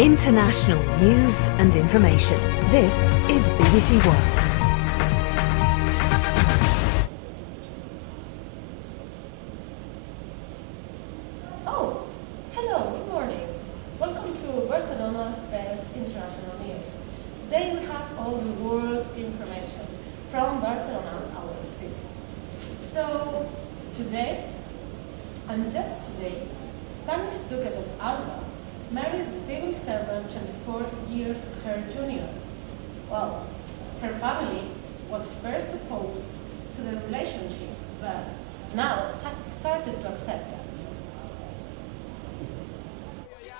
International news and information. This is BBC World. Oh, hello, good morning. Welcome to Barcelona's best international news. Today we have all the world information from Barcelona, our city. So, today, and just today, Spanish Duchess of Alba married a civil servant 24 years her junior. Well, her family was first opposed to the relationship, but now has started to accept that.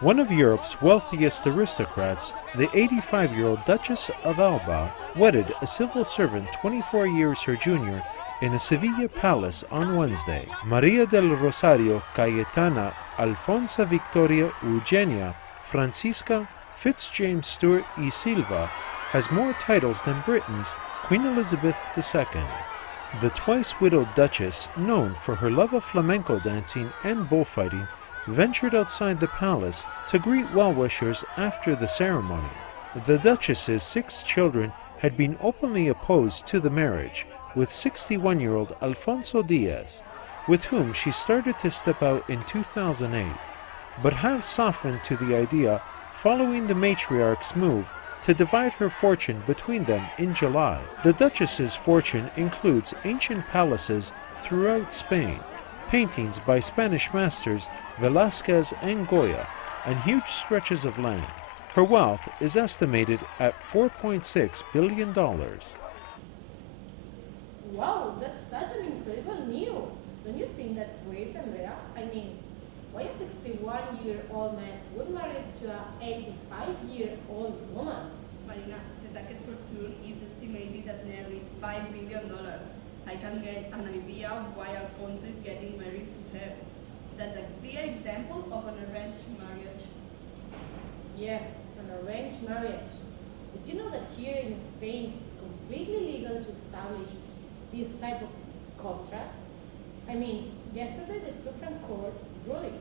One of Europe's wealthiest aristocrats, the 85-year-old Duchess of Alba, wedded a civil servant 24 years her junior in a Sevilla palace on Wednesday. María del Rosario Cayetana Alfonsa Victoria Eugenia Francisca Fitzjames Stuart y Silva has more titles than Britain's Queen Elizabeth II. The twice-widowed Duchess, known for her love of flamenco dancing and bullfighting, ventured outside the palace to greet well-wishers after the ceremony. The Duchess's 6 children had been openly opposed to the marriage, with 61-year-old Alfonso Diaz, with whom she started to step out in 2008, but have softened to the idea following the matriarch's move to divide her fortune between them in July. The Duchess's fortune includes ancient palaces throughout Spain, paintings by Spanish masters Blázquez and Goya, and huge stretches of land. Her wealth is estimated at $4.6 billion. Wow, that's such an incredible news. Don't you think that's weird, Andrea? I mean, why a 61-year-old man would marry to an 85-year-old woman? Marina, the Duchess fortune is estimated at nearly $5 billion. I can get an idea of why Alfonso is getting married to her. That's a clear example of an arranged marriage. Yeah, an arranged marriage. Did you know that here in Spain it's completely legal to establish this type of contract? I mean, yesterday the Supreme Court ruled it.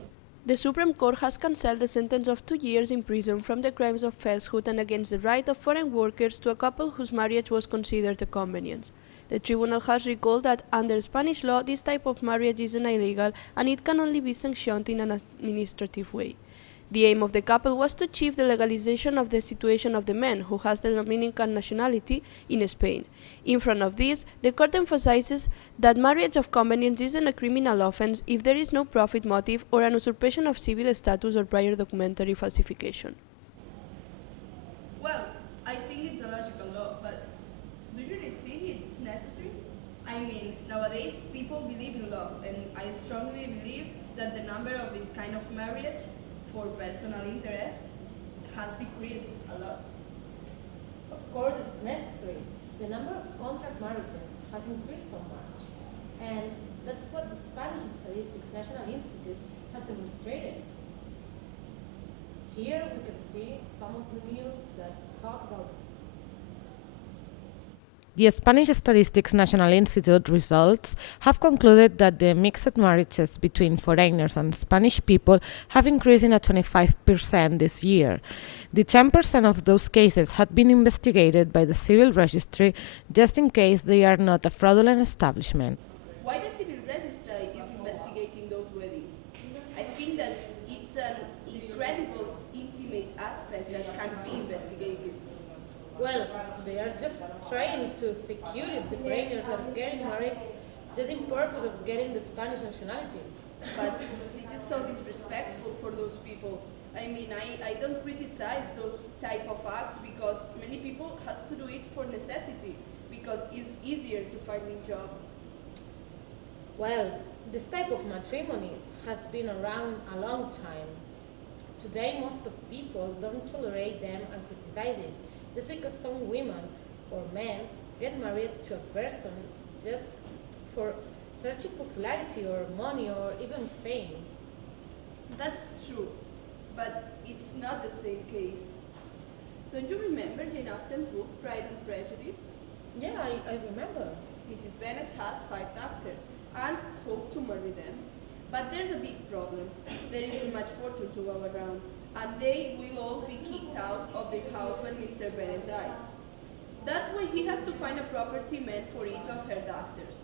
The Supreme Court has cancelled the sentence of 2 years in prison from the crimes of falsehood and against the right of foreign workers to a couple whose marriage was considered a convenience. The tribunal has recalled that under Spanish law, this type of marriage isn't illegal and it can only be sanctioned in an administrative way. The aim of the couple was to achieve the legalization of the situation of the man, who has the Dominican nationality, in Spain. In front of this, the court emphasizes that marriage of convenience isn't a criminal offense if there is no profit motive or an usurpation of civil status or prior documentary falsification. Well, I think it's a logical law, but do you really think it's necessary? I mean, nowadays people believe in love, and I strongly believe that the number of this kind of marriage for personal interest has decreased a lot. Of course it's necessary. The number of contract marriages has increased so much. And that's what the Spanish Statistics National Institute has demonstrated. Here we can see some of the news that talk about it. The Spanish Statistics National Institute results have concluded that the mixed marriages between foreigners and Spanish people have increased at 25% this year. The 10% of those cases had been investigated by the civil registry just in case they are not a fraudulent establishment. Why the civil registry is investigating those weddings? I think that it's an incredible, intimate aspect that can be investigated. Well, they are just trying to secure if the foreigners are getting married just in purpose of getting the Spanish nationality. But this is so disrespectful for those people. I mean, I don't criticize those type of acts because many people has to do it for necessity because it's easier to find a job. Well, this type of matrimonies has been around a long time. Today, most of people don't tolerate them and criticize it just because some women or men get married to a person just for searching popularity or money or even fame. That's true, but it's not the same case. Don't you remember Jane Austen's book, Pride and Prejudice? Yeah, I remember. Mrs. Bennet has 5 daughters and hope to marry them. But there's a big problem. There isn't much fortune to go around. and they will all be kicked out of their house when Mr. Bennet dies. That's why he has to find a property meant for each of her daughters.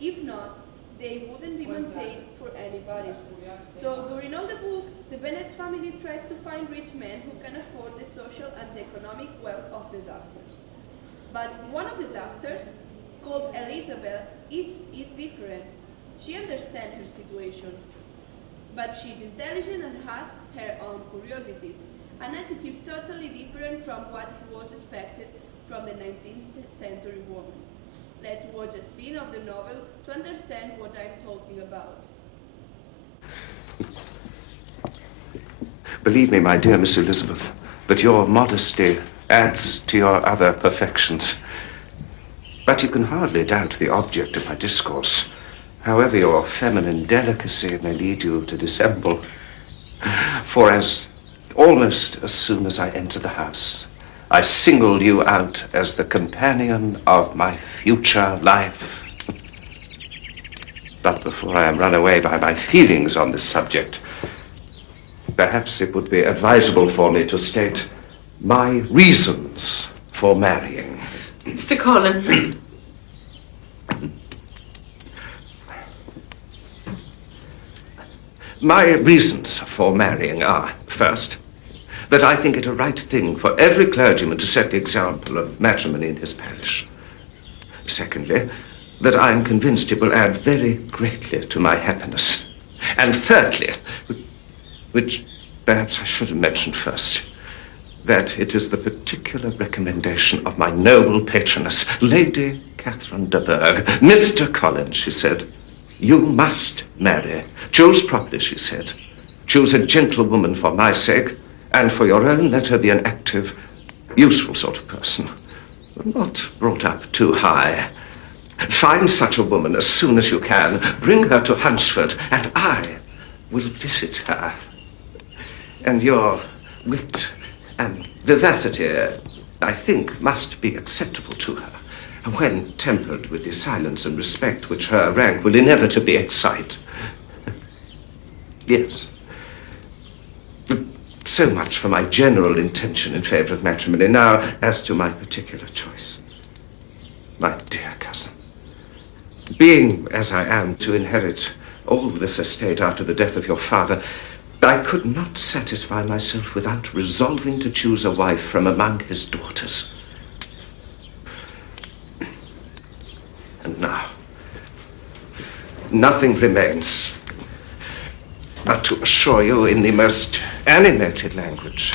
If not, they wouldn't be maintained for anybody. So during all the book, the Bennet's family tries to find rich men who can afford the social and economic wealth of the daughters. But one of the daughters, called Elizabeth, it is different. She understands her situation, but she's intelligent and has her own curiosities, an attitude totally different from what was expected from the 19th century woman. Let's watch a scene of the novel to understand what I'm talking about. Believe me, my dear Miss Elizabeth, that your modesty adds to your other perfections. But you can hardly doubt the object of my discourse, however your feminine delicacy may lead you to dissemble. For almost as soon as I enter the house, I singled you out as the companion of my future life. But before I am run away by my feelings on this subject, perhaps it would be advisable for me to state my reasons for marrying. Mr. Collins. My reasons for marrying are, first, that I think it a right thing for every clergyman to set the example of matrimony in his parish. Secondly, that I am convinced it will add very greatly to my happiness. And thirdly, which perhaps I should have mentioned first, that it is the particular recommendation of my noble patroness, Lady Catherine de Bourgh. Mr. Collins, she said, you must marry. Choose properly, she said. Choose a gentlewoman for my sake, and for your own, let her be an active, useful sort of person, not brought up too high. Find such a woman as soon as you can. Bring her to Hunsford, and I will visit her. And your wit and vivacity, I think, must be acceptable to her, when tempered with the silence and respect which her rank will inevitably excite. Yes. So much for my general intention in favor of matrimony. Now, as to my particular choice. My dear cousin, being, as I am, to inherit all this estate after the death of your father, I could not satisfy myself without resolving to choose a wife from among his daughters. And now, nothing remains but to assure you in the most animated language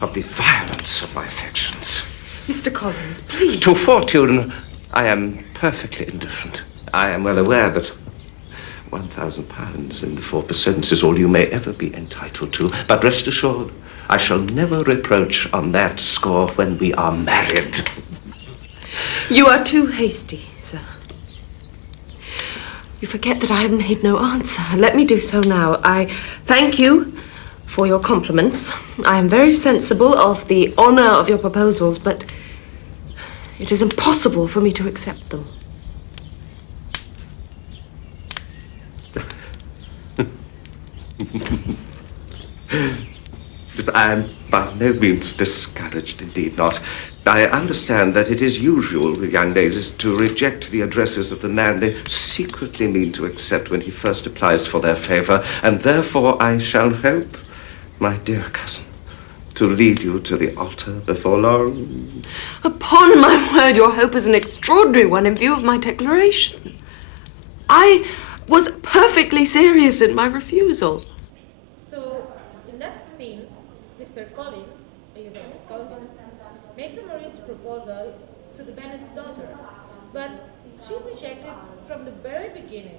of the violence of my affections. Mr. Collins, please. To fortune, I am perfectly indifferent. I am well aware that £1,000 in the 4% is all you may ever be entitled to. But rest assured, I shall never reproach on that score when we are married. You are too hasty, sir. You forget that I have made no answer. Let me do so now. I thank you for your compliments. I am very sensible of the honor of your proposals, but it is impossible for me to accept them. I am by no means discouraged, indeed not. I understand that it is usual with young ladies to reject the addresses of the man they secretly mean to accept when he first applies for their favor, and therefore I shall hope, my dear cousin, to lead you to the altar before long. Upon my word, your hope is an extraordinary one in view of my declaration. I was perfectly serious in my refusal. So, in that scene, Mr. Collins, Elizabeth's cousin, makes a marriage proposal to the Bennet's daughter, but she rejected from the very beginning.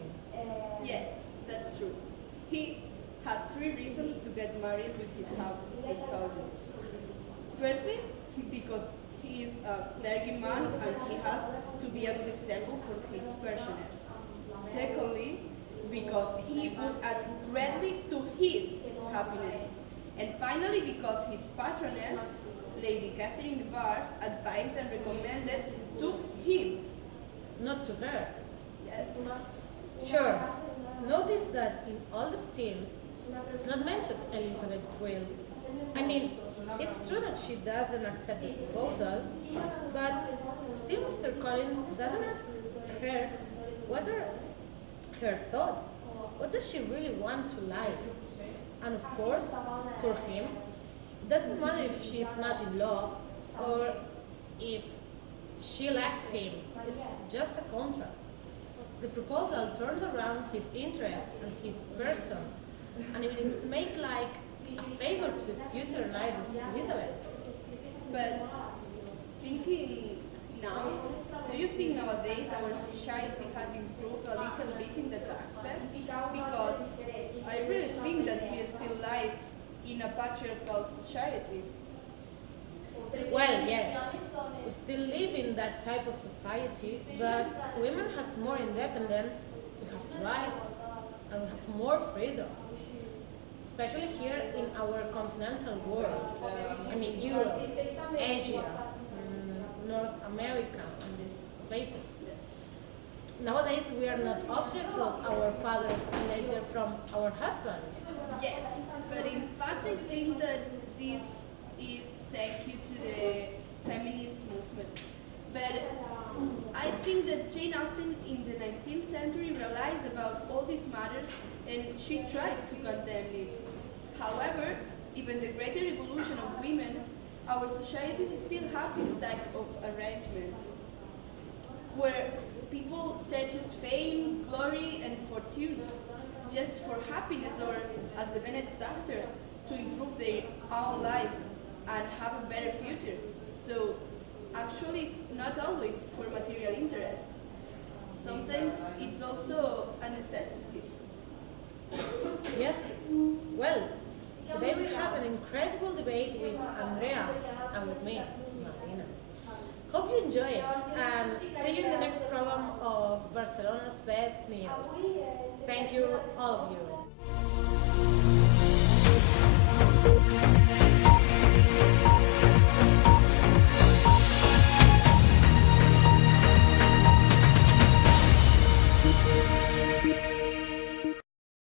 Yes, that's true. He has 3 reasons to get married with his cousin. Firstly, because he is a clergyman and he has to be a good example for his parishioners. Secondly, because he would add greatly to his happiness. And finally, because his patroness, Lady Catherine de Bourgh, advised and recommended to him. Not to her. Yes. Sure. Notice that in all the scene, it's not mentioned Elizabeth's will. I mean, it's true that she doesn't accept the proposal, but still Mr. Collins doesn't ask her what are her thoughts. What does she really want to life? And of course, for him, it doesn't matter if she's not in love or if she likes him. It's just a contract. The proposal turns around his interest and his person, and it is made like a favor to the future life of Elizabeth. But thinking now, do you think nowadays our society has improved a little bit in that aspect? Because I really think that we still live in a patriarchal society. Well, yes, we still live in that type of society, but women has more independence, we have rights, and we have more freedom. Especially here in our continental world, I mean Europe, Asia, North America, and these places. Nowadays we are not objects of our fathers and later from our husbands. Yes, but in fact I think that this is thank you to the feminist movement. But I think that Jane Austen in the 19th century realized about all these matters and she tried to condemn it. However, even the greater evolution of women, our societies still have this type of arrangement where people searches fame, glory, and fortune just for happiness or, as the Bennet's daughters, to improve their own lives and have a better future. So actually it's not always for material interest. Sometimes it's also a necessity. Yeah, well, today we had an incredible debate with Andrea and with me, Marina. Hope you enjoy it and see you in the next program of Barcelona's Best News. Thank you, all of you.